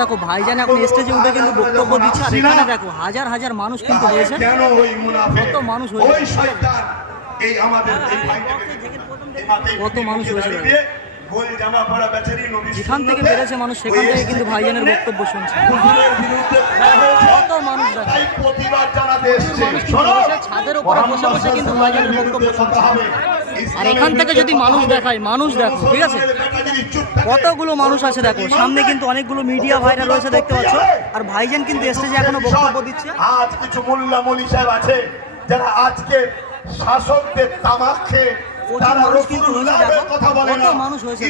দেখো ভাইজান এখন স্টেজে উঠে কিন্তু বক্তব্য দিচ্ছে আর এখানে দেখো হাজার হাজার মানুষ কিন্তু মুনাফিক কত মানুষ হয়েছে? এই আমাদের এই মাথায় কত মানুষ হয়েছে যেখান থেকে বেড়েছে মানুষ সেখান থেকে কিন্তু ভাইজানের বক্তব্য শুনছে। কত মানুষ বসে ছাদের উপরে বসে বসে কিন্তু ভাইজানের বক্তব্য হবে। আর এখান থেকে যদি মানুষ দেখায় মানুষ দেখো ঠিক আছে? কতগুলো মানুষ আছে দেখো? সামনে কিন্তু অনেকগুলো মিডিয়া ভাইরা রয়েছে দেখতে পাচ্ছ। আর ভাইজান কিন্তু স্টেজে এখনও বক্তব্য দিচ্ছে। আজ কিছু মোল্লা মলি সাহেব আছে যারা আজকে শাসকদের তামাক খেয়ে তারা। কথা বলে না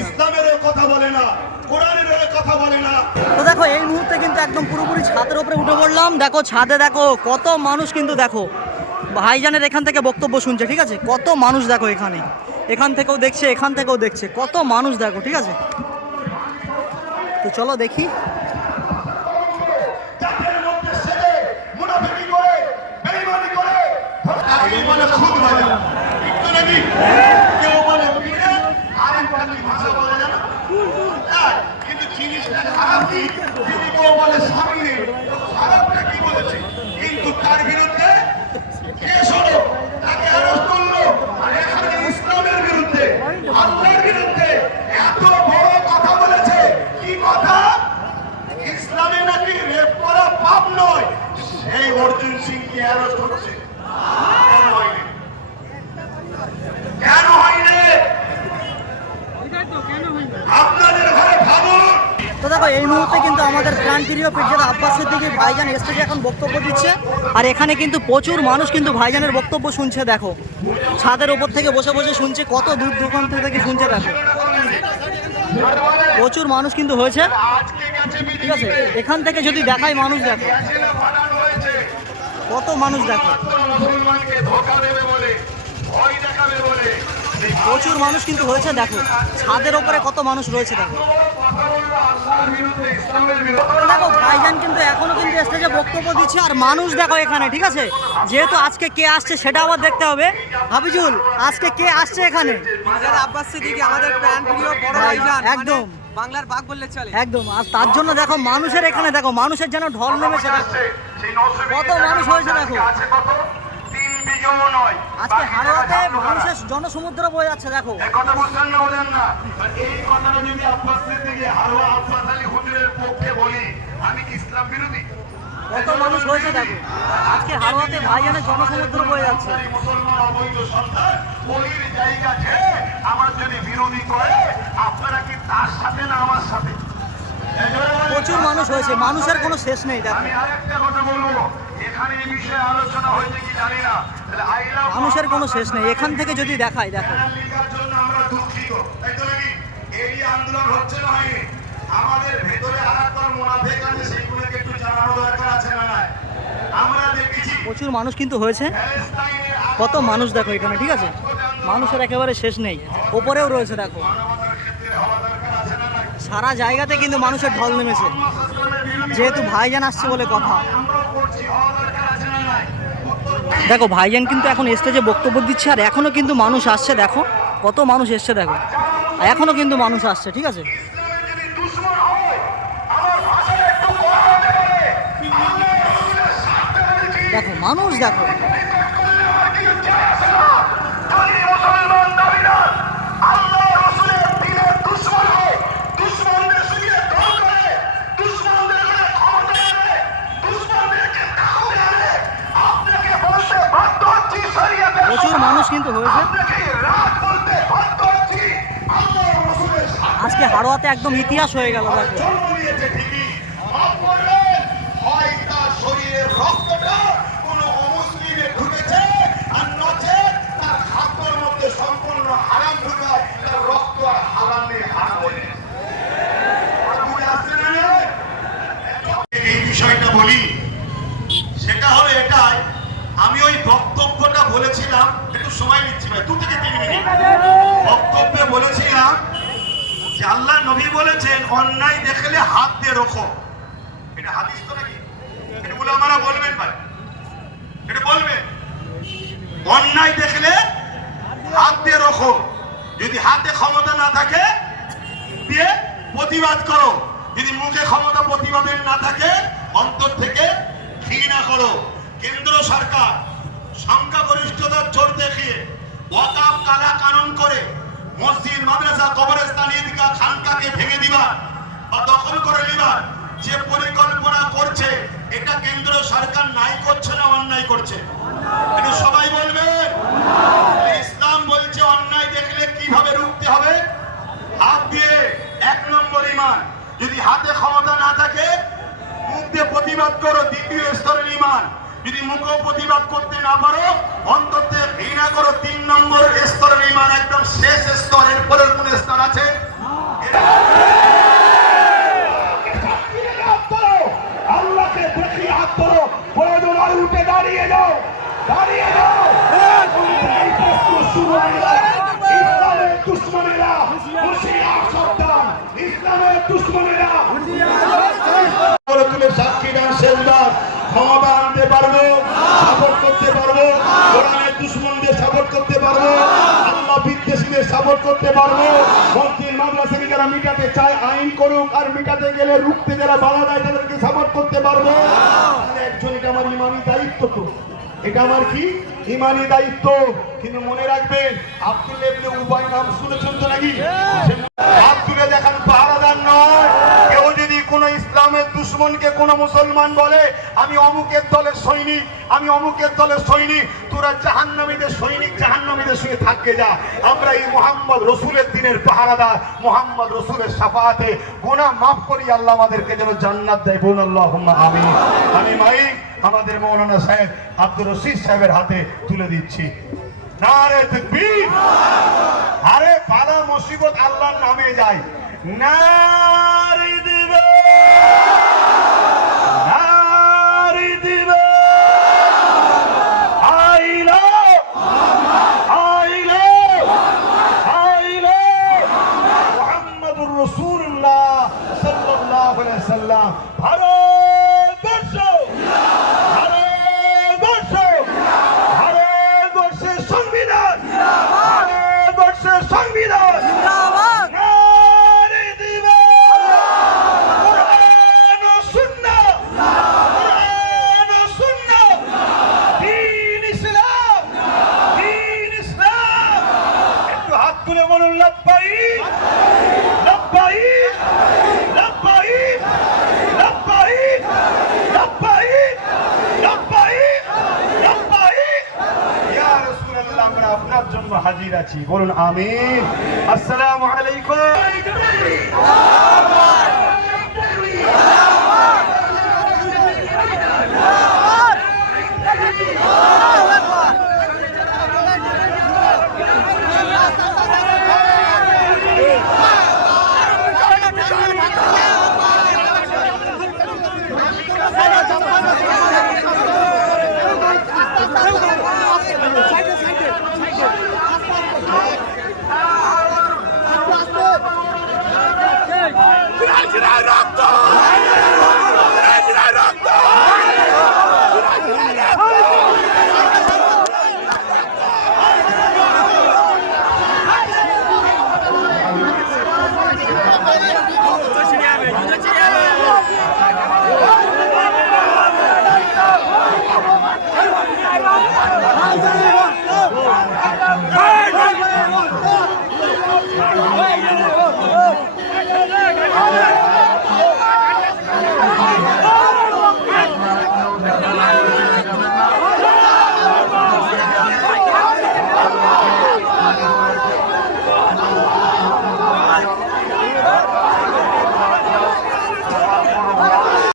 ইসলামের কথা বলে না। তো দেখো এই মুহূর্তে কিন্তু একদম পুরোপুরি ছাদের উপরে উঠে পড়লাম। দেখো ছাদে দেখো কত মানুষ কিন্তু দেখো। ভাইজানের এখান থেকে বক্তব্য শুনছে ঠিক আছে? কত মানুষ দেখো এখানে। এখান থেকেও দেখছে এখান থেকেও দেখছে। কত মানুষ দেখো ঠিক আছে? তো চলো দেখি। জাতের মধ্যে সেরে মুনাফিকি করে বেঈমানি করে কেউ বলে খুদ ভাজা একটু নাকি কেউ বলে পিঠে আর একটা কি ভাষা বলে জানো হ্যাঁ, কিন্তু জিনিসটা খারাপ কি যদি কেউ বলে সামনে খারাপটা কি বলেছে কিন্তু তার বিরুদ্ধে কেস হলো তাকে আরোপ করল আর এখানে ইসলামের বিরুদ্ধে আল্লাহর বিরুদ্ধে এত বড় কথা বলেছে কি কথা ইসলামে নাকি রেপ করা পাপ নয় সেই অর্জুন সিং কি অ্যারেস্ট হচ্ছে কেন হয়নি কেন হয়নি আপনাদের ঘরে ভাবুন তো দেখো এই মুহূর্তে কিন্তু আমাদের প্রাণ প্রিয় পির্জাদ ভাইজান স্টেজে এখন বক্তব্য দিচ্ছে। আর এখানে কিন্তু প্রচুর মানুষ কিন্তু ভাইজানের বক্তব্য শুনছে, দেখো। ছাদের উপর থেকে বসে বসে শুনছে, কত দূর দোকান থেকে শুনছে, দেখো। প্রচুর মানুষ কিন্তু হয়েছে। ঠিক আছে? এখান থেকে যদি দেখায় মানুষ, দেখো। কত মানুষ, দেখো। প্রচুর মানুষ কিন্তু হয়েছে দেখো। ছাদের ওপরে কত মানুষ রয়েছে দেখো। দেখো ভাইজান কিন্তু এখনও কিন্তু স্টেজে বক্তব্য দিচ্ছে আর মানুষ দেখো এখানে ঠিক আছে? যেহেতু আজকে কে আসছে সেটা আবার দেখতে হবে। হাবিজুল আজকে কে আসছে এখানে? আব্বাস সিদ্দিকী আমাদের প্রাণ প্রিয় বড় ভাইজান একদম। মানে বাংলার বাঘ বললে চলে। একদম আর তার জন্য দেখো মানুষের এখানে দেখো মানুষের যেন ঢল নেমেছে কত মানুষ হয়েছে দেখো। আজকে মানুষের জনসমুদ্র বয়ে যাচ্ছে দেখো। কথা বুঝছেন না বলেন না? এই কথাটা যদি আব্বাস সিদ্দিকী হারোয়া আব্বাস আলী হুজুরের পক্ষে বলি আমি ইসলাম বিরোধী? কত মানুষ হয়েছে দেখো। আজকে হাড়োয়াতে ভাইজানের জনসমুদ্র বয়ে যাচ্ছে। মুসলমান অবৈধ সন্তান বলির জায়গা খেয়ে আমার যদি বিরোধী করে আপনারা কি তার সাথে না আমার সাথে? প্রচুর মানুষ হয়েছে। মানুষের কোনো শেষ নেই দেখো। আমি আরেকটা কথা বলব। এখানে এই বিষয়ে আলোচনা হয়েছে কি জানি না। তাহলে I love মানুষের কোনো শেষ নেই। এখান থেকে যদি দেখায় দেখো। লেখার জন্য আমরা দুঃখিত। তাই তো নাকি? এই আন্দোলন হচ্ছে না হয়নি? আমাদের ভেতরে আর একটা মুনাফেক আছে সেইগুলোকে একটু জানানো দরকার আছে না নাই? আমরা দেখেছি প্রচুর মানুষ কিন্তু হয়েছে। কত মানুষ দেখো এখানে ঠিক আছে? মানুষের একেবারে শেষ নেই। ওপরেও রয়েছে দেখো। সারা জায়গাতে কিন্তু মানুষের ঢল নেমেছে। যেহেতু ভাইজান আসছে বলে কথা আমরাও করছি হওয়া দরকার আছে না নাই দেখো, ভাইজান কিন্তু এখন স্টেজে বক্তব্য দিচ্ছে আর এখনও কিন্তু মানুষ আসছে, দেখো। কত মানুষ এসছে, দেখো। আর এখনও কিন্তু মানুষ আসছে, ঠিক আছে? দেখো, মানুষ দুশ্মন হয় আমার ভাষায় একটু কম হতে পারে আল্লাহ রাসূলের স্বার্থে বলছি দেখো মানুষ দেখো প্রচুর মানুষ কিন্তু হয়েছে আজকে হাড়োয়াতে একদম ইতিহাস হয়ে গেল দেখো জন্ম নিয়েছে ঠিকই মাফ করবেন হয় তার শরীরের রক্তটা কোনো অমুসলিমে ঢুকেছে আর নচেত তার খাদ্যর মধ্যে সম্পূর্ণ হারাম ঢুকায় তার রক্ত আর হারামে হারাম হয়ে গেছে। কথা রে? এই বিষয়টা বলি, সেটা হলো এটাই, আমি ওই বক্তব্যটা বলেছিলাম, একটু সময় নিচ্ছি ভাই, দু থেকে তিন মিনিট। বক্তব্যে বলেছিলাম আল্লাহ নবী বলেছেন, অন্যায় দেখলে হাত দিয়ে রোখো। এটা হাদিস তো নাকি? এটা আমরা বলবেন ভাই। এটা বলবেন। অন্যায় দেখলে হাত দিয়ে রোখো। যদি হাতে ক্ষমতা না থাকে, দিয়ে প্রতিবাদ করো। যদি মুখে ক্ষমতা প্রতিবাদের না থাকে, অন্তর থেকে ঘৃণা করো। কেন্দ্র সরকার সংখ্যাগরিষ্ঠতার জোর দেখিয়ে ওয়াকাফ কালা কানুন করে মসজিদ, মাদ্রাসা, কবরস্থান, ঈদগাহ, খানকাকে ভেঙে দিবা বা দখল করে নিবা। যে পরিকল্পনা করছে, এটা কেন্দ্র সরকার নাই করছে না অন্যায় করছে? এটা সবাই বলবে ইসলাম বলছে অন্যায় দেখলে কীভাবে রুখতে হবে? হাত দিয়ে এক নম্বর ইমান। যদি হাতে ক্ষমতা না থাকে, মুখ দিয়ে প্রতিবাদ করো, দ্বিতীয় স্তরের ইমান। যদি মুখ প্রতিবাদ করতে না পারো অন্তত ঘৃণা করো, তিন নম্বর স্তরের ইমান একদম শেষ স্তরের পরের কোন স্তর আছে আল্লাহকে দেখি হাত ধরো প্রয়োজন হয় উঠে দাঁড়িয়ে যাও দাঁড়িয়ে যাও এই প্রশ্ন শুরু হয়ে গেল। ইসলামের দুশ্মনেরা হুঁশিয়ার সাবধান ইসলামের দুশ্মনেরা করে তুলে সাক্ষী দান শেষবার ক্ষমতা আনতে পারব সাপোর্ট করতে পারব কোরআনের দুশ্মনদের সাপোর্ট করতে পারব আল্লাহ বিদ্বেষীদের সাপোর্ট করতে পারব। মসজিদ মাদ্রাসাকে যারা মিটাতে চায় আইন করুক আর মিটাতে গেলে রুখতে যারা বাধা দেয় তাদেরকে সাপোর্ট করতে পারব। একজন এটা আমার ইমানি দায়িত্ব তো। এটা আমার কি? ইমানি দায়িত্ব। কিন্তু মনে রাখবেন আব্দুল উপায় নাম শুনেছেন তো নাকি? আব্দুলে তুলে দেখান পাহারাদার নয় কেউ যদি কোনো ইসলামের দুশ্মনকে কোনো মুসলমান বলে, আমি অমুকের দলের সৈনিক, আমি অমুকের দলের সৈনিক, তোরা জাহান্নামীদের সৈনিক, জাহান্নামীদের সঙ্গে থাকতে যা। আমরা এই মোহাম্মদ রসুলের দিনের পাহারাদার, মোহাম্মদ রসুলের সাফাতে গোনা মাফ করি, আল্লাহ আমাদেরকে যেন জান্নাত দেয়। বোন আল্লাহ আমি আমি মাইক আমাদের মৌলানা সাহেব আব্দুর রশিদ সাহেবের হাতে তুলে দিচ্ছি। নারে আরে বালা মুসিবত আল্লাহর নামে যায়। দিবে হাজির আছি বলুন আমিন আসসালামু আলাইকুম